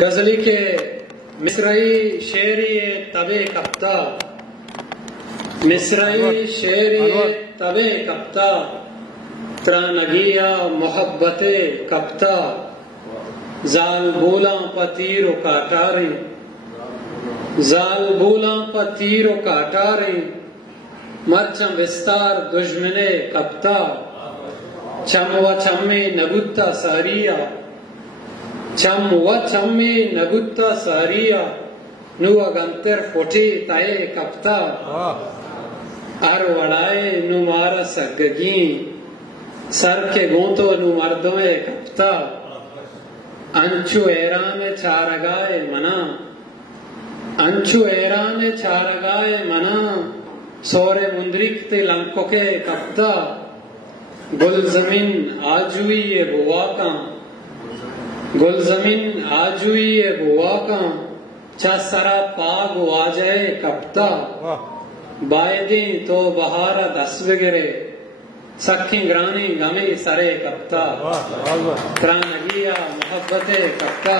غزلی کے مصرعی شعری تبے کپتا، مصرعی شعری تبے کپتا، ترانگیا محبت کپتا، زال بولاں پا تیر و کاٹاریں، زال بولاں پا تیر و کاٹاریں، مرچم بستار دشمنے کپتا، چم و چمی نبوتا ساریا، چم و چمی نبوتا ساریا، نو اگنتر فوٹی تائے کپتا، ار وڑائے نو مارا سگگین، سر کے گونتو نو مردوے کپتا، انچو ایران چارگائے منا، انچو ایران چارگائے منا، سورے مندرکتے لنکو کے کپتا، گل زمین آجوئی بواکاں، گل زمین آجوئی بواکاں، چا سرا پاگ واجائے کپتا، بائدیں تو بہارا دس بگرے، سکھیں گرانی گمی سرے کپتا، ترانگیا محبت کپتا۔